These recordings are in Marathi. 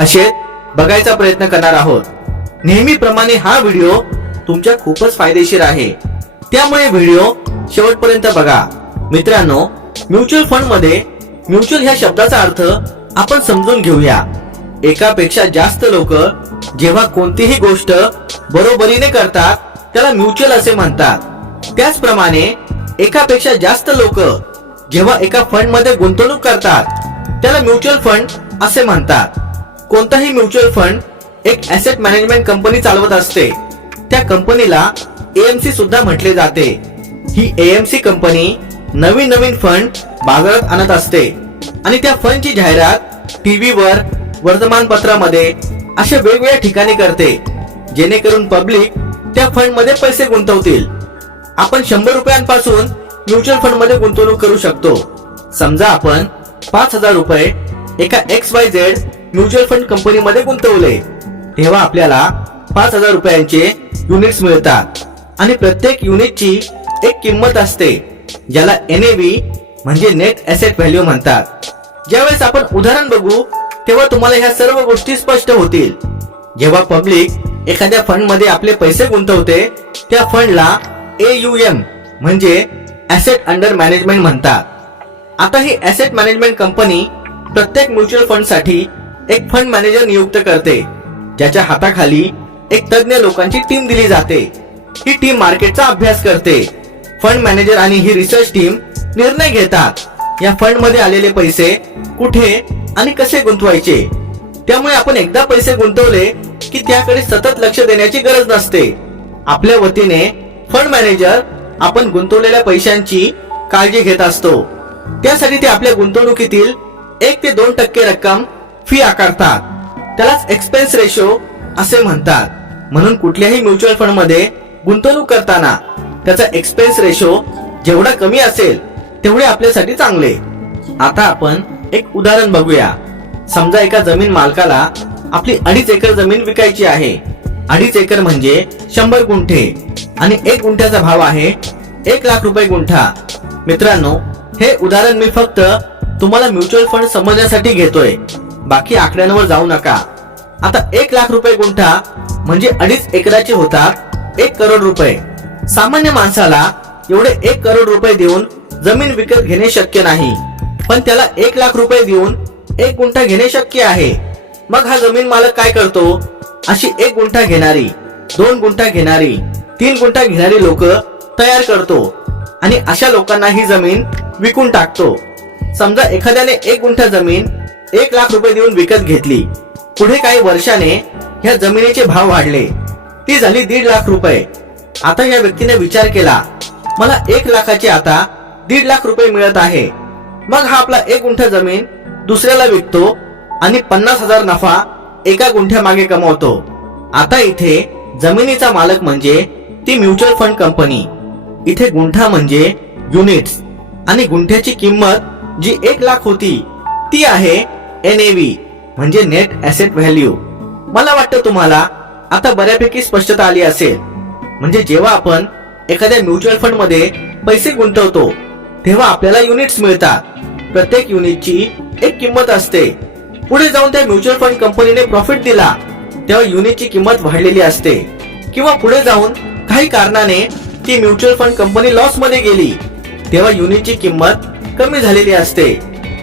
असे बघायचा प्रयत्न करणार आहोत। नेहमीप्रमाणे हा व्हिडिओ तुमच्या खूपच फायदेशीर आहे, त्यामुळे व्हिडिओ शेवटपर्यंत बघा। मित्रांनो, म्युच्युअल फंड मध्ये म्युच्युअल ह्या शब्दाचा अर्थ आपण समजून घेऊया। एकापेक्षा जास्त लोक जेव्हा कोणतीही गोष्ट बरोबरीने करतात त्याला म्युच्युअल असे म्हणतात। त्याचप्रमाणे एकापेक्षा जास्त लोक जेव्हा एका फंड मध्ये गुंतवणूक करतात त्याला म्युच्युअल फंड असे म्हणतात। कोणताही म्युच्युअल फंड एक ऍसेट मॅनेजमेंट कंपनी चालवत असते। त्या कंपनीला एएमसी सुद्धा म्हटले जाते। ही एएमसी कंपनी नवीन नवीन फंड बाजारात आणत असते आणि त्या फंडची जाहिरात टीव्हीवर, वर्तमानपत्रामध्ये अशा वेगवेगळ्या ठिकाणी करते, जेणेकरून पब्लिक त्या फंड मध्ये पैसे गुंतवतील। आपण 100 रुपयांपासून म्युच्युअल फंड मध्ये गुंतवणूक करू शकतो। समजा आपण 5000 रुपये एका XYZ म्युच्युअल फंड कंपनी मध्ये गुंतवले, तेव्हा आपल्याला 5000 रुपयांचे युनिट्स मिळतात आणि प्रत्येक युनिटची एक किंमत असते, ज्याला NAV म्हणजे नेट ऍसेट व्हॅल्यू म्हणतात। ज्यावेळेस आपण उदाहरण बघू तेव्हा तुम्हाला ह्या सर्व गोष्टी स्पष्ट होतील। जेव्हा पब्लिक एखाद्या फंड मध्ये आपले पैसे गुंतवते त्या फंडला AUM म्हणजे ऍसेट अंडर मॅनेजमेंट म्हणतात। आता ही ऍसेट मॅनेजमेंट कंपनी प्रत्येक म्युच्युअल फंड साठी एक फंड मॅनेजर नियुक्त करते, ज्याच्या हाताखाली एक तज्ञ लोकांची टीम दिली जाते। ही टीम मार्केटचा अभ्यास करते। फंड मॅनेजर आणि ही रिसर्च टीम निर्णय घेतात या फंड मध्ये आलेले पैसे कुठे आणि कसे गुंतवायचे। त्यामुळे आपण एकदा पैसे गुंतवले की त्याकडे सतत लक्ष देण्याची गरज नसते। आपल्या वतीने फंड मॅनेजर आपण गुंतवलेल्या पैशांची काळजी घेत असतो। त्यासाठी ते आपल्या गुंतवणुकीतील 1 ते 2% रक्कम फी आकारतात। त्यालाच एक्सपेन्स रेशो असे म्हणतात। म्हणून कुठल्याही म्युच्युअल फंड मध्ये गुंतवणूक करताना त्याचा एक्सपेन्स रेशो जेवढा कमी असेल तेवढे आपल्यासाठी चांगले। आता आपण एक उदाहरण बघूया। समजा एका जमीन मालकाला आपली 2.5 एकर जमीन विकायची आहे। 2.5 एकर म्हणजे 100 गुंठे आणि 1 गुंठ्याचा भाव आहे 1 लाख रुपये गुंठा। मित्रांनो, हे उदाहरण मी फक्त तुम्हाला म्युच्युअल फंड समजण्यासाठी घेतोय, बाकी आकड्यांवर जाऊ नका। आता 1 लाख रुपये गुंठा म्हणजे 2.5 एकराचे होतात 1 करोड रुपये। सामान्य माणसाला एवढे 1 करोड रुपये देऊन जमीन विकत घेणे शक्य नाही, पण त्याला 1 लाख रुपये देऊन 1 गुंठा घेणे शक्य आहे। मग हा जमीन मालक काय करतो? अशी 1 गुंठा घेणारी, 2 गुंठा घेणारी, 3 गुंठा घेणारी लोक तयार करतो आणि अशा लोकांना ही जमीन विकून टाकतो। समजा एखाद्याने 1 गुंठा जमीन 1 लाख रुपये देऊन विकत घेतली। पुढे काही वर्षाने ह्या जमिनीचे भाव वाढले, ती झाली 1.5 लाख रुपये। आता या व्यक्तीने विचार केला, मला 1 लाखाचे आता 1.5 लाख रुपये मिळत आहे। मग हा आपला 1 गुंठा जमीन दुसऱ्याला विकतो आणि 50,000 नफा एका गुंठ्या मागे कमवतो। आता इथे जमिनीचा मालक म्हणजे ती म्युच्युअल फंड कंपनी। इथे गुंठा म्हणजे युनिट्स आणि गुंठ्याची किंमत जी 1 लाख होती ती आहे NAV म्हणजे नेट ऍसेट व्हॅल्यू। मला वाटतं तुम्हाला आता बऱ्यापैकी स्पष्टता आली असेल। म्हणजे जेव्हा आपण एखाद्या म्युच्युअल फंड मध्ये पैसे गुंतवतो तेव्हा आपल्याला युनिट्स मिळतात। प्रत्येक युनिटची एक किंमत असते। पुढे जाऊन त्या म्युच्युअल फंड कंपनीने प्रॉफिट दिला तेव्हा युनिटची किंमत वाढलेली असते, किंवा पुढे जाऊन काही कारणाने ती म्युच्युअल फंड कंपनी लॉस मध्ये गेली तेव्हा युनिटची किंमत कमी झालेली असते।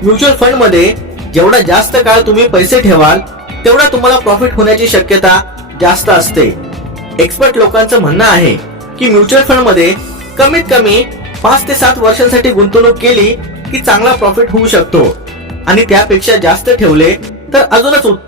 म्युच्युअल फंड मध्ये जेवढा जास्त काळ तुम्ही पैसे ठेवाल तेवढा तुम्हाला प्रॉफिट होण्याची शक्यता जास्त असते। एक्सपर्ट लोकांचं म्हणणं आहे की म्युच्युअल फंड मध्ये कमीत कमी 5 ते 7 वर्षांसाठी गुंतवणूक केली की चांगला प्रॉफिट होऊ शकतो आणि त्यापेक्षा जास्त ठेवले तर अजूनच उत्तम।